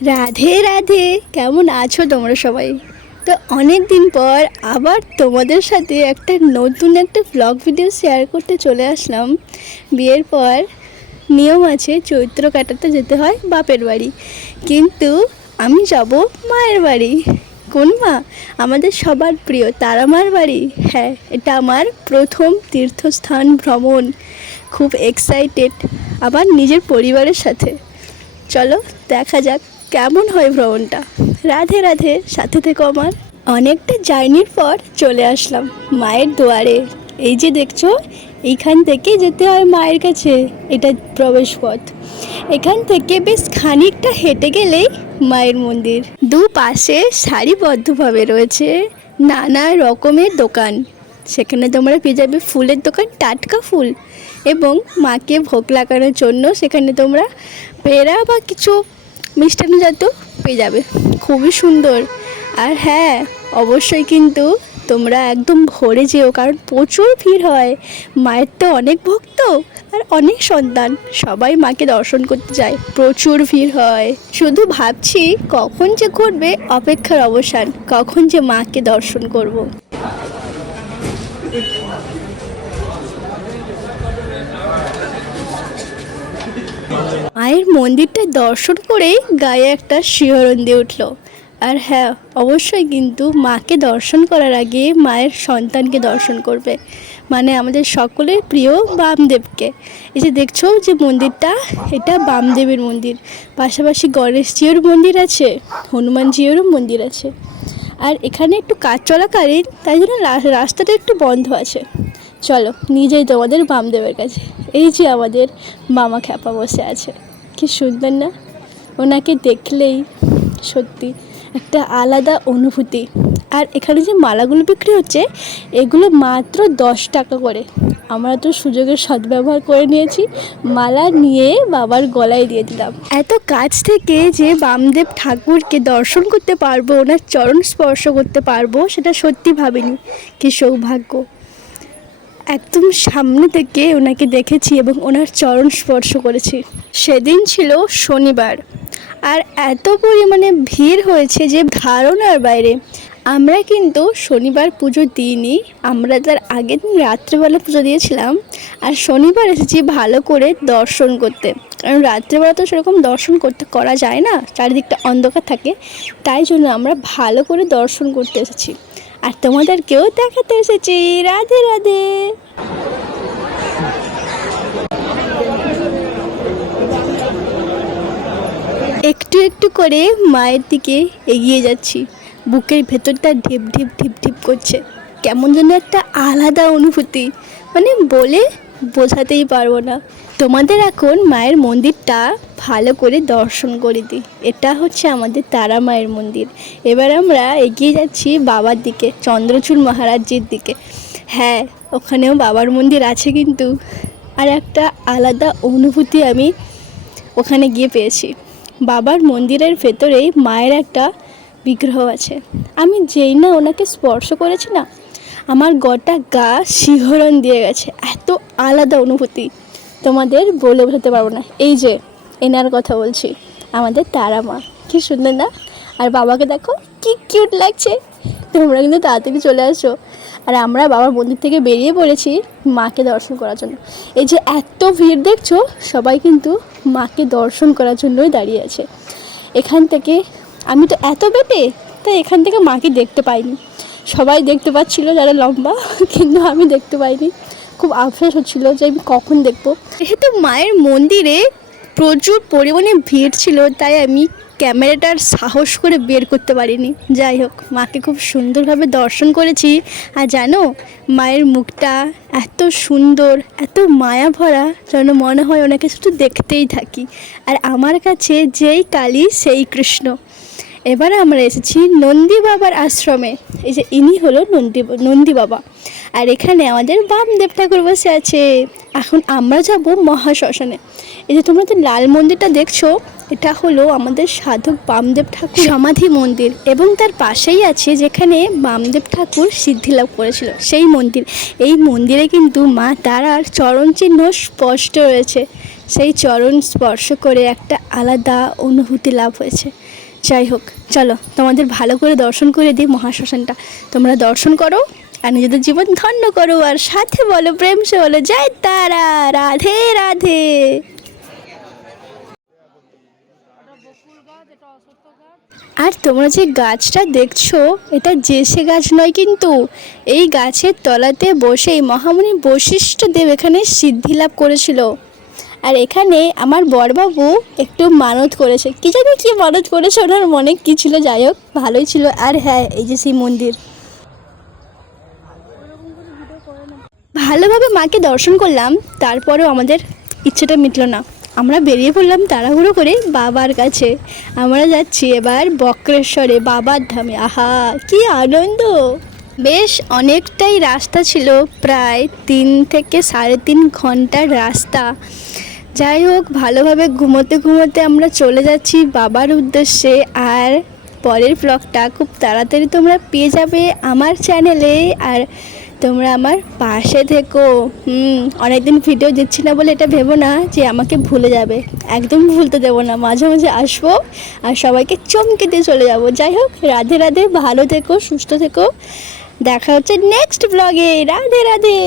রাধে রাধে, কেমন আছো তোমরা সবাই? তো অনেক দিন পর আবার তোমাদের সাথে একটা নতুন একটা ব্লগ ভিডিও শেয়ার করতে চলে আসলাম। বিয়ের পর নিয়ম আছে, চৈত্র কাটাতে যেতে হয় বাপের বাড়ি। কিন্তু আমি যাব মায়ের বাড়ি। কোন মা? আমাদের সবার প্রিয় তারামার বাড়ি। হ্যাঁ এটা আমার প্রথম তীর্থস্থান ভ্রমণ। খুব এক্সাইটেড আবার নিজের পরিবারের সাথে। চলো, দেখা যাক। কেমন হয় ভ্রমণটা? রাধে রাধে, সাথে থেকে আমার। অনেকটা জার্নির পর চলে আসলাম মায়ের দুয়ারে। এই যে দেখছ, এইখান থেকে যেতে হয় মায়ের কাছে, এটা প্রবেশ পথ। এখান থেকে বেশ খানিকটা হেঁটে গেলেই মায়ের মন্দির। দুপাশে সারিবদ্ধভাবে রয়েছে নানা রকমের দোকান। সেখানে তোমরা পেয়ে যাবে ফুলের দোকান, টাটকা ফুল। এবং মাকে ভোগ লাগানোর জন্য সেখানে তোমরা পেড়া বা কিছু মিষ্টান্ন জাতীয় পেয়ে যাবে। খুবই সুন্দর। আর হ্যাঁ অবশ্যই কিন্তু তোমরা একদম ভরে যেও, কারণ প্রচুর ভিড় হয়। মায়ের তো অনেক ভক্ত আর অনেক সন্তান। সবাই মাকে দর্শন করতে যায়। প্রচুর ভিড় হয়। শুধু ভাবছি কখন যে ঘটবে অপেক্ষার অবসান, কখন যে মাকে দর্শন করব। মায়ের মন্দিরটা দর্শন করেই গায়ে একটা শিহরণ দিয়ে উঠল। আর হ্যাঁ অবশ্যই কিন্তু মাকে দর্শন করার আগে মায়ের সন্তানকে দর্শন করবে। মানে আমাদের সকলের প্রিয় বামদেবকে। এই যে দেখছ যে মন্দিরটা, এটা বামদেবের মন্দির। পাশাপাশি গণেশজিওর মন্দির আছে হনুমানজিওরও মন্দির আছে। আর এখানে একটু কাজ চলাকালীন, তাই জন্য রাস্তাটা একটু বন্ধ আছে। চলো, নিয়ে যাই তোমাদের বামদেবের কাছে। এই যে আমাদের মামা খ্যাপা বসে আছে। কি সুন্দর না? ওনাকে দেখলেই সত্যি একটা আলাদা অনুভূতি। আর এখানে যে মালাগুলো বিক্রি হচ্ছে, এগুলো মাত্র দশ টাকা করে। আমরা তো সুযোগের সদ্ব্যবহার করে নিয়েছি, মালা নিয়ে বাবার গলায় দিয়ে দিলাম। এত কাছ থেকে যে বামদেব ঠাকুরকে দর্শন করতে পারব, ওনার চরণ স্পর্শ করতে পারব, সেটা সত্যি ভাবিনি। কি সৌভাগ্য। একদম সামনে থেকে ওনাকে দেখেছি এবং ওনার চরণ স্পর্শ করেছি। সেদিন ছিল শনিবার। আর এত পরিমাণে ভিড় হয়েছে যে ধারণার বাইরে। আমরা কিন্তু শনিবার পুজো দিইনি, আমরা তার আগের দিন রাত্রেবেলা পুজো দিয়েছিলাম। আর শনিবার এসেছি ভালো করে দর্শন করতে। কারণ রাত্রেবেলা তো সেরকম দর্শন করতে করা যায় না, চারিদিকটা অন্ধকার থাকে। তাই জন্য আমরা ভালো করে দর্শন করতে এসেছি। আর তোমাদেরকেও দেখাতে এসেছি। রাধে রাধে। একটু একটু করে মায়ের দিকে এগিয়ে যাচ্ছি। বুকের ভেতরটা ঢিপ ঢিপ ঢিপ ঢিপ করছে। কেমন যেন একটা আলাদা অনুভূতি। মানে বলে বোঝাতেই পারব না। তোমাদের এখন মায়ের মন্দিরটা ভালো করে দর্শন করে দিই। এটা হচ্ছে আমাদের তারা মায়ের মন্দির। এবার আমরা এগিয়ে যাচ্ছি বাবার দিকে, চন্দ্রচূড় মহারাজজির দিকে। হ্যাঁ ওখানেও বাবার মন্দির আছে কিন্তু। আর একটা আলাদা অনুভূতি আমি ওখানে গিয়ে পেয়েছি। বাবার মন্দিরের ভেতরেই মায়ের একটা বিগ্রহ আছে। আমি যেই না ওনাকে স্পর্শ করেছি না, আমার গোটা গা শিহরণ দিয়ে গেছে। এত আলাদা অনুভূতি। তোমাদের বলে বোঝাতে পারব না। এই যে, এনার কথা বলছি, আমাদের তারা মা কি সুন্দর না? আর বাবাকে দেখো, কি কিউট লাগছে। তোমরা কিন্তু তাড়াতাড়ি চলে আসো। আর আমরা বাবার মন্দির থেকে বেরিয়ে পড়েছি মাকে দর্শন করার জন্য। এই যে এত ভিড় দেখছ, সবাই কিন্তু মাকে দর্শন করার জন্যই দাঁড়িয়ে আছে। এখান থেকে, আমি তো এত বেটে, তাই এখান থেকে মাকে দেখতে পাইনি। সবাই দেখতে পাচ্ছিল যারা লম্বা, কিন্তু আমি দেখতে পাইনি। খুব আফসোস হচ্ছিল যে আমি কখন দেখব। যেহেতু মায়ের মন্দিরে প্রচুর পরিমাণে ভিড় ছিল, তাই আমি ক্যামেরাটার সাহস করে বের করতে পারিনি। যাই হোক, মাকে খুব সুন্দরভাবে দর্শন করেছি। আর জানো, মায়ের মুখটা এত সুন্দর, এত মায়া ভরা যেন মনে হয় ওনাকে শুধু দেখতেই থাকি। আর আমার কাছে যেই কালী, সেই কৃষ্ণ। এবার আমরা এসেছি নন্দী বাবার আশ্রমে। এই যে ইনি হলো নন্দী নন্দী বাবা। আর এখানে আমাদের বামদেব ঠাকুর বসে আছে। এখন আমরা যাব মহাশ্মশানে। এই যে তোমরা যে লাল মন্দিরটা দেখছ, এটা হলো আমাদের সাধক বামদেব ঠাকুর। সমাধি মন্দির। এবং তার পাশেই আছে যেখানে বামদেব ঠাকুর সিদ্ধি লাভ করেছিল। সেই মন্দির। এই মন্দিরে কিন্তু মা তারার চরণ চিহ্ন স্পষ্ট রয়েছে। সেই চরণ স্পর্শ করে একটা আলাদা অনুভূতি লাভ হয়েছে। যাই হোক, চলো, তোমাদের ভালো করে দর্শন করে দিই মহাশ্মশানটা। তোমরা দর্শন করো আর নিজেদের জীবন ধন্য করো আর সাথে বলো, প্রেম সে বলো, জয় তারা, রাধে রাধে। আর তোমরা যে গাছটা দেখছ, এটা জেসে গাছ নয় কিন্তু, এই গাছের তলাতে বসেই মহামুনি বশিষ্ঠ দেব এখানে সিদ্ধি লাভ করেছিল। আর এখানে আমার বড়বাবু একটু মানত করেছে। কি জানি কি মানত করেছে, ওনার মনে কি ছিল, যাই হোক, ভালোই ছিল। আর হ্যাঁ এই যে সেই মন্দির। ভালোভাবে মাকে দর্শন করলাম, তারপরেও আমাদের ইচ্ছেটা মিটলো না। আমরা বেরিয়ে পড়লাম তাড়াহুড়ো করে বাবার কাছে। আমরা যাচ্ছি এবার বক্রেশ্বরে, বাবার ধামে। আহা, কি আনন্দ! বেশ অনেকটাই রাস্তা ছিল, প্রায় তিন থেকে সাড়ে তিন ঘণ্টার রাস্তা। যাই হোক, ভালোভাবে ঘুমোতে ঘুমোতে আমরা চলে যাচ্ছি বাবার উদ্দেশ্যে। আর পরের ব্লগটা খুব তাড়াতাড়ি তোমরা পেয়ে যাবে আমার চ্যানেলে আর তোমরা আমার পাশে থেকো। হুম, অনেকদিন ভিডিও দিচ্ছি না বলে এটা ভেবো না যে আমাকে ভুলে যাবে। একদম ভুলতে দেবো না, মাঝে মাঝে আসব আর সবাইকে চমকে দিয়ে চলে যাব। যাই হোক, রাধে রাধে, ভালো থেকো, সুস্থ থেকো। দেখা হচ্ছে নেক্সট ব্লগে রাধে রাধে।